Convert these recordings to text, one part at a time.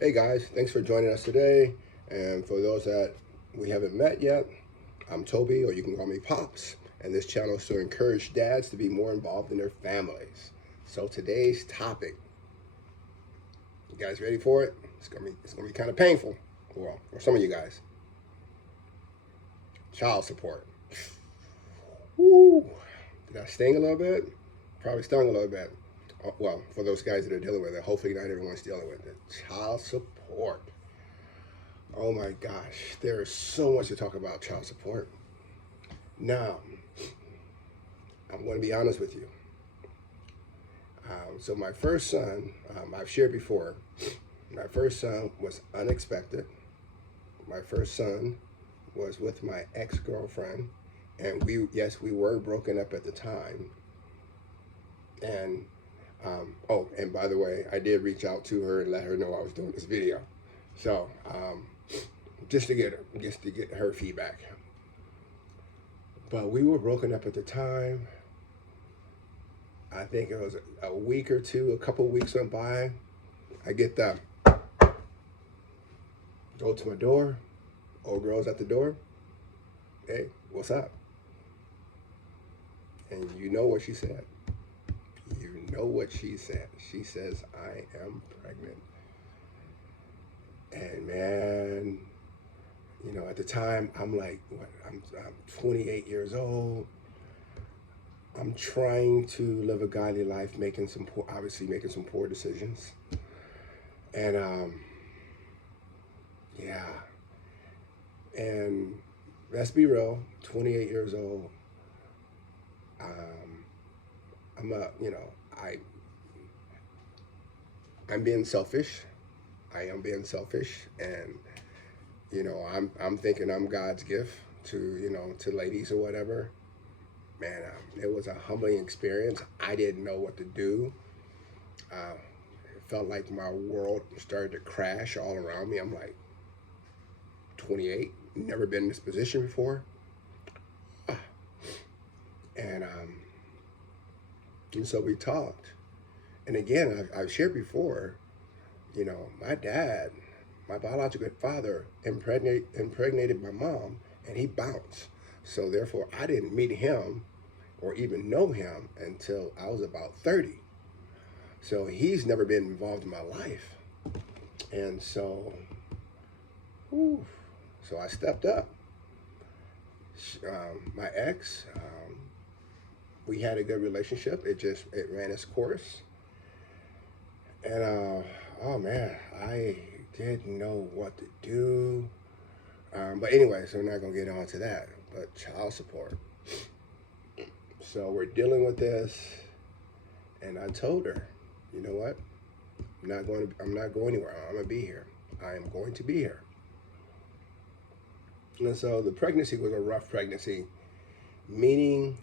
Hey guys, thanks for joining us today. And for those that we haven't met yet, I'm Toby, or you can call me Pops. And this channel is to encourage dads to be more involved in their families. So today's topic, you guys ready for it? It's gonna be kind of painful. Well, for some of you guys, child support. Woo! Did I sting a little bit? Probably stung a little bit. Well, for those guys that are dealing with it, hopefully not everyone's dealing with it. Child support. Oh my gosh, there is so much to talk about child support. Now, I'm going to be honest with you. So my first son, I've shared before, my first son was unexpected. My first son was with my ex-girlfriend, and yes, we were broken up at the time. And and by the way, I did reach out to her and let her know I was doing this video. So just to get her feedback. But we were broken up at the time. I think it was a week or two, a couple weeks went by. I get the go to my door. Old girl's at the door. Hey, what's up? And you know what she said. You know what she said. She says, I am pregnant. And man, at the time, I'm like, what? I'm 28 years old. I'm trying to live a godly life, obviously making some poor decisions. And yeah. And let's be real, 28 years old. I'm a, I'm being selfish. I am being selfish, and I'm thinking I'm God's gift to ladies or whatever. Man, it was a humbling experience. I didn't know what to do. It felt like my world started to crash all around me. I'm like 28, never been in this position before. And so we talked. And again, I've shared before, my dad, my biological father, impregnated my mom, and he bounced. So therefore, I didn't meet him or even know him until I was about 30. So he's never been involved in my life. And so, whew, so I stepped up. My ex, we had a good relationship. It ran its course. And oh man, I didn't know what to do. But anyway, so we're not gonna get on to that. But child support. So we're dealing with this, and I told her, you know what? I'm not going anywhere. I'm gonna be here. I am going to be here. And so the pregnancy was a rough pregnancy, meaning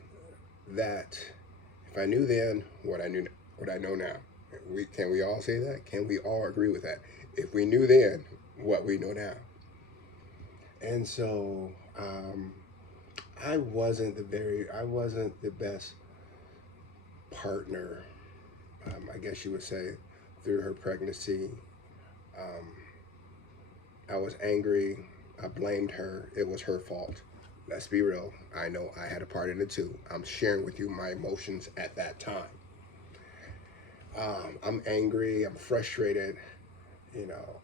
that if I knew then what I know now. Can we all say that? Can we all agree with that? If we knew then what we know now. And so I wasn't the best partner, I guess you would say, through her pregnancy. I was angry. I blamed her. It was her fault. Let's be real. I know I had a part in it too. I'm sharing with you my emotions at that time. I'm angry. I'm frustrated.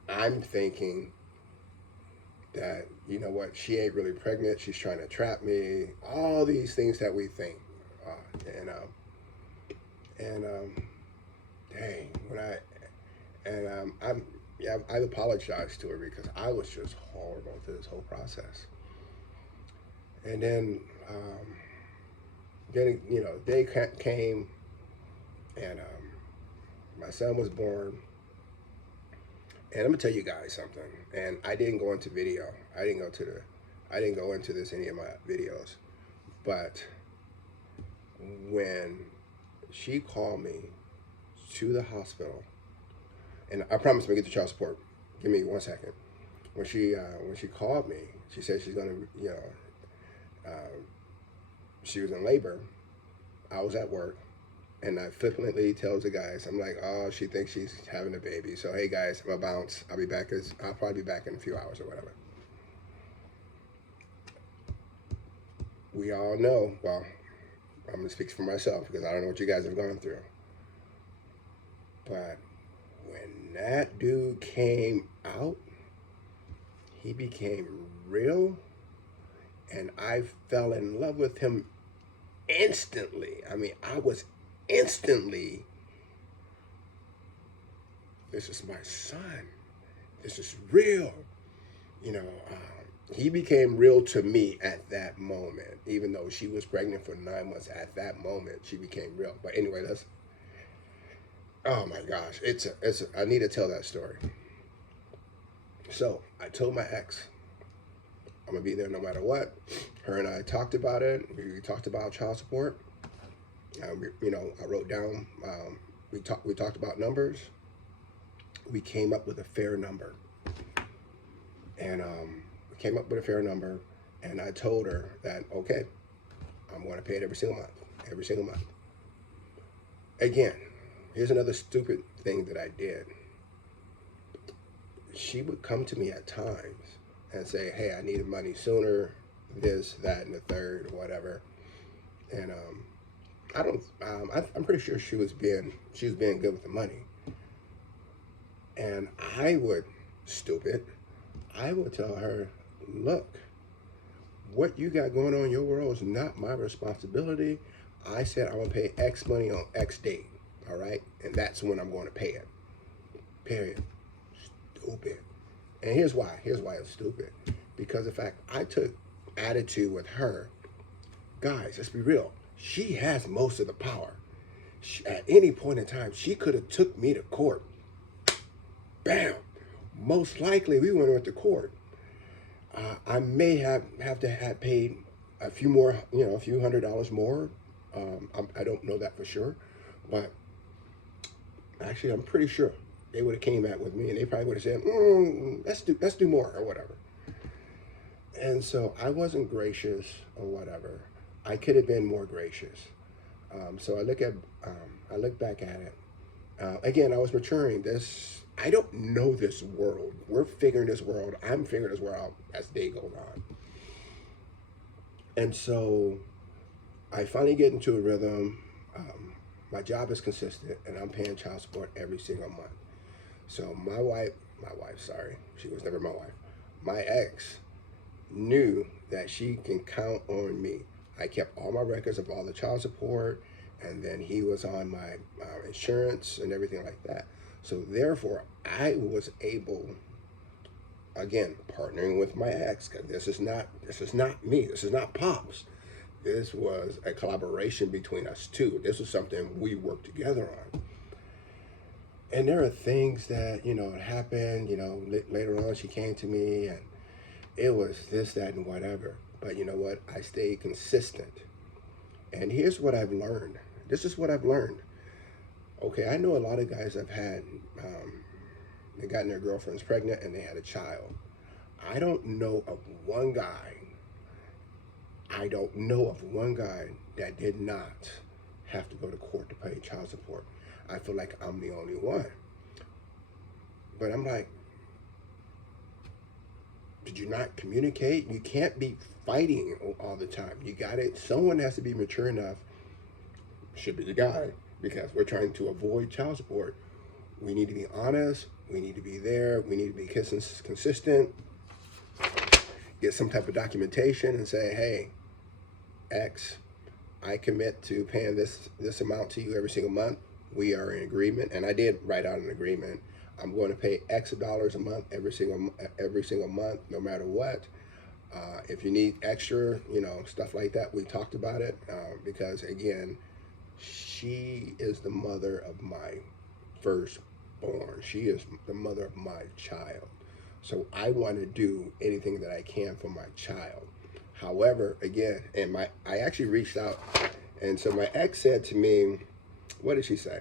I'm thinking that, you know what, she ain't really pregnant. She's trying to trap me. All these things that we think. Dang, I've apologized to her because I was just horrible through this whole process. And then, day came, and my son was born. And I'm gonna tell you guys something. And I didn't go into video. I didn't go into this in any of my videos. But when she called me to the hospital, and I promised to get the child support. Give me 1 second. When she called me, she said she's gonna, she was in labor. I was at work, And I flippantly tells the guys, I'm like, oh, she thinks she's having a baby. So, hey guys, I'm gonna bounce. I'll be back. I'll probably be back in a few hours or whatever. We all know, well, I'm gonna speak for myself because I don't know what you guys have gone through. But when that dude came out, he became real, and I fell in love with him instantly. I mean, I was instantly, this is my son. This is real. You know, he became real to me at that moment. Even though she was pregnant for 9 months, at that moment she became real. But anyway, oh my gosh, I need to tell that story. So I told my ex, I'm gonna be there no matter what. Her and I talked about it. We talked about child support. I wrote down. We talked about numbers. We came up with a fair number, and we came up with a fair number. And I told her that, okay, I'm going to pay it every single month. Every single month. Again, here's another stupid thing that I did. She would come to me at times and say, hey, I needed money sooner, this, that, and the third, or whatever. And I'm pretty sure she was being good with the money. And I would tell her, look, what you got going on in your world is not my responsibility. I said I'm gonna pay X money on X date, all right? And that's when I'm going to pay it. Period. Stupid. And here's why it's stupid. Because the fact I took attitude with her, guys, let's be real. She has most of the power. At any point in time, she could have took me to court. Bam. Most likely, we went to court. I may have to have paid a few more, a few $100s more. I don't know that for sure, but actually, I'm pretty sure they would have came out with me, and they probably would have said, let's do more or whatever. And so I wasn't gracious or whatever. I could have been more gracious. So I look back at it. Again, I was maturing. I don't know this world. We're figuring this world. I'm figuring this world out as the day goes on. And so I finally get into a rhythm. My job is consistent, and I'm paying child support every single month. So my wife, sorry, she was never my wife. My ex knew that she can count on me. I kept all my records of all the child support, and then he was on my insurance and everything like that. So therefore, I was able, again, partnering with my ex, because this is not me. This is not Pops. This was a collaboration between us two. This was something we worked together on. And there are things that, happened, later on she came to me and it was this, that, and whatever. But you know what? I stayed consistent. And here's what I've learned. This is what I've learned. Okay, I know a lot of guys have had, they gotten their girlfriends pregnant and they had a child. I don't know of one guy that did not have to go to court to pay child support. I feel like I'm the only one. But I'm like, did you not communicate? You can't be fighting all the time. You got it. Someone has to be mature enough, should be the guy, because we're trying to avoid child support. We need to be honest. We need to be there. We need to be consistent. Get some type of documentation and say, hey, X, I commit to paying this amount to you every single month. We are in agreement. And I did write out an agreement. I'm going to pay X dollars a month every single month, no matter what. If you need extra, stuff like that, we talked about it. Because again, she is the mother of my firstborn. She is the mother of my child. So I want to do anything that I can for my child. However, again, I actually reached out, and so my ex said to me, what did she say?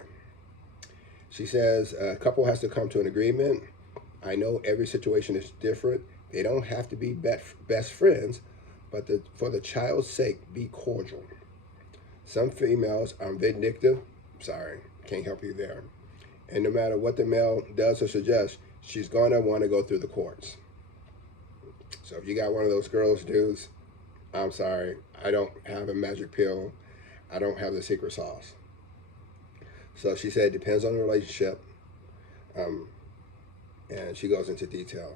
She says, a couple has to come to an agreement. I know every situation is different. They don't have to be best friends, but for the child's sake, be cordial. Some females are vindictive, sorry, can't help you there. And no matter what the male does or suggests, she's going to want to go through the courts. So if you got one of those girls, dudes, I'm sorry, I don't have a magic pill. I don't have the secret sauce. So she said it depends on the relationship. Um, and she goes into detail.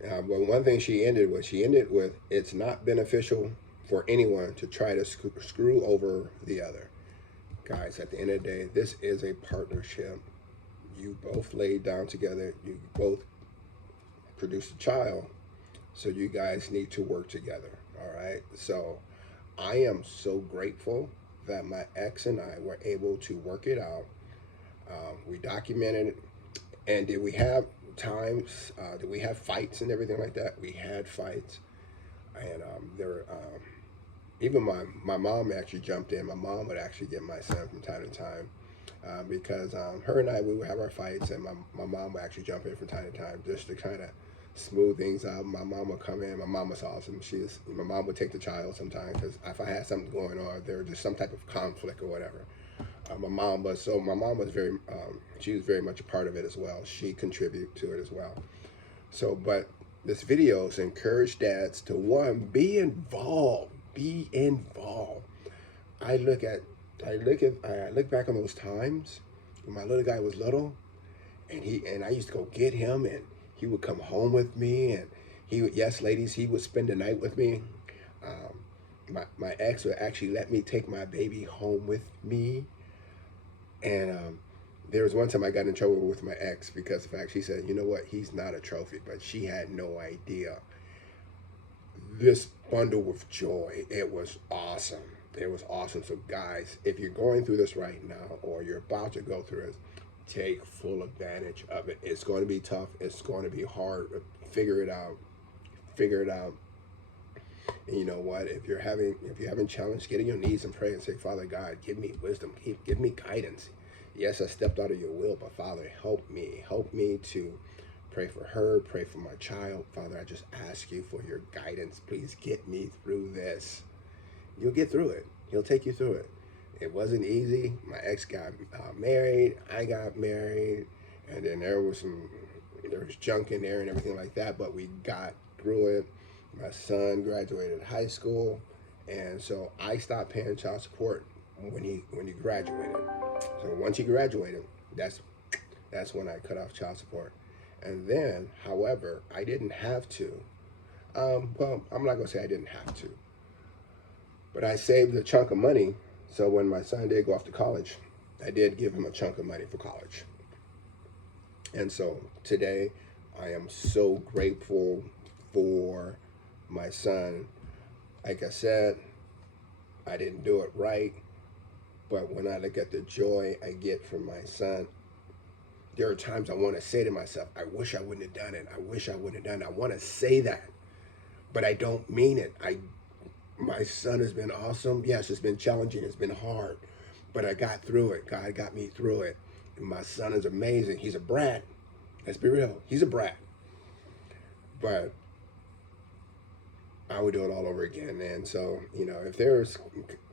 But one thing she ended with, it's not beneficial for anyone to try to screw over the other. Guys, at the end of the day, this is a partnership. You both laid down together. You both produced a child. So you guys need to work together. All right. So I am so grateful that my ex and I were able to work it out. We documented it. And did we have times? Did we have fights and everything like that? We had fights. And there were, even my mom actually jumped in. My mom would actually get my son from time to time because her and I, we would have our fights, and my mom would actually jump in from time to time just to kind of smooth things out. My mom would come in. My mom was awesome. My mom would take the child sometimes because if I had something going on, there was just some type of conflict or whatever. My mom was very, she was very much a part of it as well. She contributed to it as well. So, but this video is encourage dads to, one, be involved. Be involved. I look back on those times when my little guy was little, and I used to go get him, and he would come home with me, and yes, ladies, he would spend the night with me. My ex would actually let me take my baby home with me, and there was one time I got in trouble with my ex because of the fact she said, you know what, he's not a trophy, but she had no idea. This bundle with joy, it was awesome. It was awesome. So guys, if you're going through this right now or you're about to go through it, take full advantage of it. It's going to be tough. It's going to be hard. Figure it out. Figure it out. And you know what? If you're having challenge, get on your knees and pray and say, Father God, give me wisdom. Give me guidance. Yes, I stepped out of your will, but Father, help me. Help me to pray for her, pray for my child. Father, I just ask you for your guidance. Please get me through this. You'll get through it. He'll take you through it. It wasn't easy. My ex got married. I got married. And then there was junk in there and everything like that, but we got through it. My son graduated high school, and so I stopped paying child support when he graduated. So once he graduated, that's when I cut off child support. And then, however, I didn't have to. Well, I'm not gonna say I didn't have to, but I saved a chunk of money. So when my son did go off to college, I did give him a chunk of money for college. And so today, I am so grateful for my son. Like I said, I didn't do it right, but when I look at the joy I get from my son, there are times I want to say to myself, I wish I wouldn't have done it. I wish I wouldn't have done it. I want to say that, but I don't mean it. My son has been awesome. Yes, it's been challenging. It's been hard, but I got through it. God got me through it. And my son is amazing. He's a brat. Let's be real. He's a brat. But I would do it all over again. And so, you know, if there's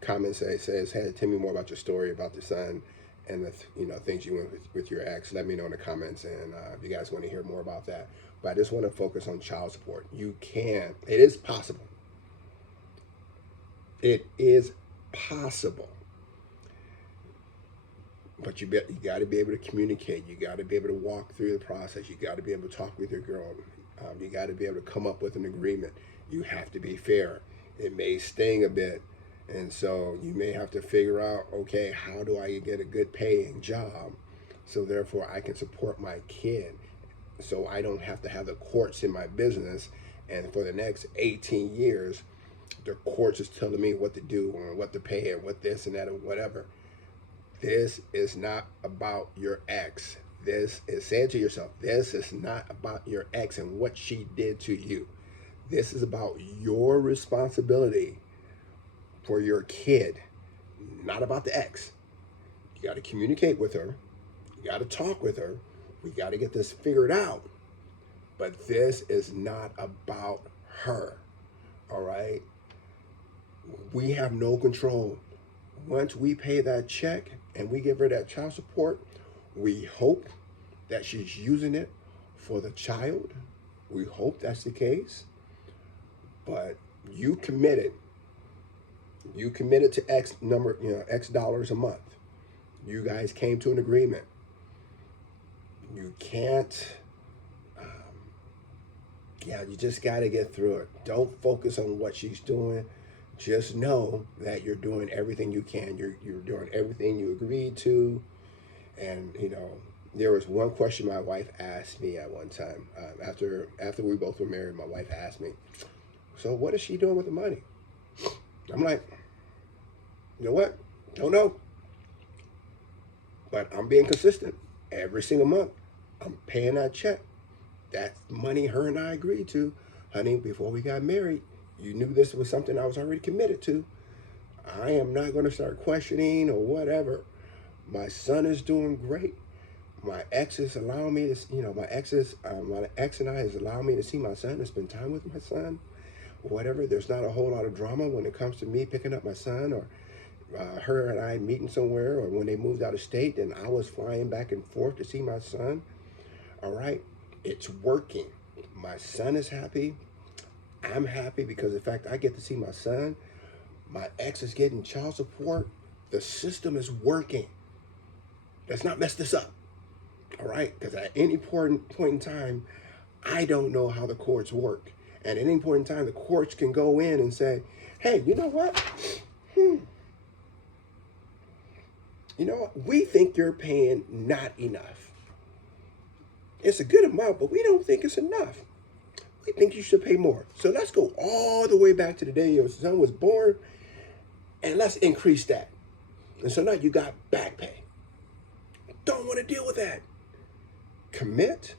comments that says, hey, tell me more about your story about the son and the things you went with your ex, let me know in the comments. And if you guys want to hear more about that. But I just want to focus on child support. You can. It is possible. It is possible. But you got to be able to communicate. You got to be able to walk through the process. You got to be able to talk with your girl. You got to be able to come up with an agreement. You have to be fair. It may sting a bit. And so you may have to figure out, okay, how do I get a good paying job so therefore I can support my kid so I don't have to have the courts in my business. And for the next 18 years, the courts is telling me what to do or what to pay or what this and that or whatever. This is not about your ex. This is saying to yourself, this is not about your ex and what she did to you. This is about your responsibility for your kid, not about the ex. You got to communicate with her. You got to talk with her. We got to get this figured out. But this is not about her, all right? We have no control. Once we pay that check, and we give her that child support, we hope that she's using it for the child. We hope that's the case. But you committed to X number, X dollars a month. You guys came to an agreement. You can't, you just got to get through it. Don't focus on what she's doing. Just know that you're doing everything you can. You're doing everything you agreed to. And, there was one question my wife asked me at one time. After we both were married, my wife asked me, so what is she doing with the money? I'm like, you know what? Don't know. But I'm being consistent. Every single month, I'm paying that check. That's money her and I agreed to. Honey, before we got married, you knew this was something I was already committed to. I am not going to start questioning or whatever. My son is doing great. My ex is allowing me to, my ex and I is allowing me to see my son and spend time with my son. Whatever. There's not a whole lot of drama when it comes to me picking up my son, or her and I meeting somewhere, or when they moved out of state and I was flying back and forth to see my son. All right. It's working. My son is happy. I'm happy because of the fact I get to see my son. My ex is getting child support. The system is working. Let's not mess this up. All right? Because at any point in time, I don't know how the courts work. And at any point in time, the courts can go in and say, hey, you know what? We think you're paying not enough. It's a good amount, but we don't think it's enough. We think you should pay more. So let's go all the way back to the day your son was born, and let's increase that. And so now you got back pay. Don't want to deal with that. Commit,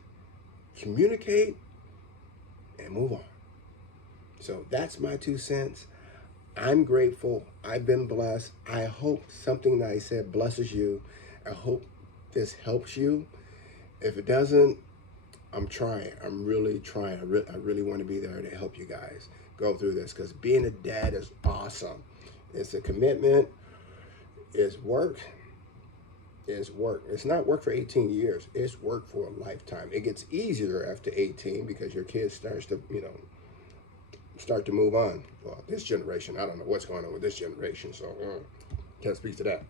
communicate, and move on. So that's my 2 cents. I'm grateful. I've been blessed. I hope something that I said blesses you. I hope this helps you. If it doesn't, I'm trying. I'm really trying. I really want to be there to help you guys go through this, because being a dad is awesome. It's a commitment. It's work. It's work. It's not work for 18 years. It's work for a lifetime. It gets easier after 18 because your kid starts to, start to move on. Well, this generation, I don't know what's going on with this generation, so can't speak to that.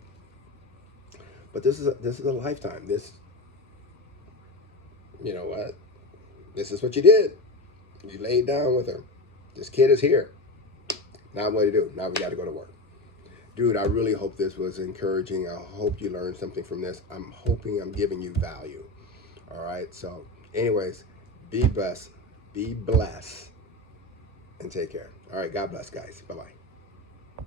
But this is a lifetime. You know what? This is what you did. You laid down with her. This kid is here. Now what do you do? Now we got to go to work. Dude, I really hope this was encouraging. I hope you learned something from this. I'm hoping I'm giving you value. All right. So anyways, be blessed, and take care. All right. God bless, guys. Bye-bye.